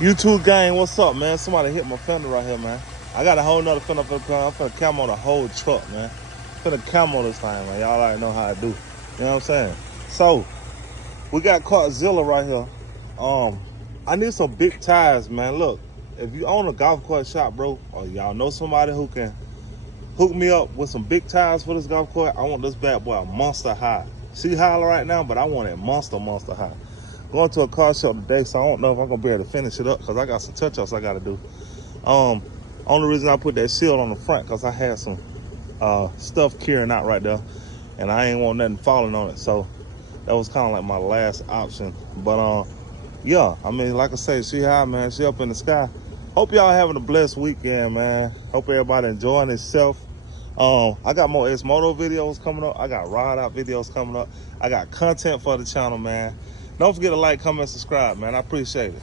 YouTube gang, what's up, man? Somebody hit my fender right here, man. I got a whole nother fender for the car. I'm finna camo the whole truck, man. Finna camo this thing, man. Y'all already know how I do. You know what I'm saying? So, we got Cartzilla right here. I need some big tires, man. Look, if you own a golf cart shop, bro, or y'all know somebody who can hook me up with some big tires for this golf cart, I want this bad boy a monster high. She high right now, but I want it monster high. Going to a car shop today, so I don't know if I'm gonna be able to finish it up because I got some touch-ups I gotta do. Only reason I put that shield on the front because I had some stuff curing out right there, and I ain't want nothing falling on it. So that was kind of like my last option. But yeah, I mean, like I say, she high, man. She up in the sky. Hope y'all having a blessed weekend, man. Hope everybody enjoying itself. I got more X-Moto videos coming up. I got ride out videos coming up. I got content for the channel, man. Don't forget to like, comment, subscribe, man. I appreciate it.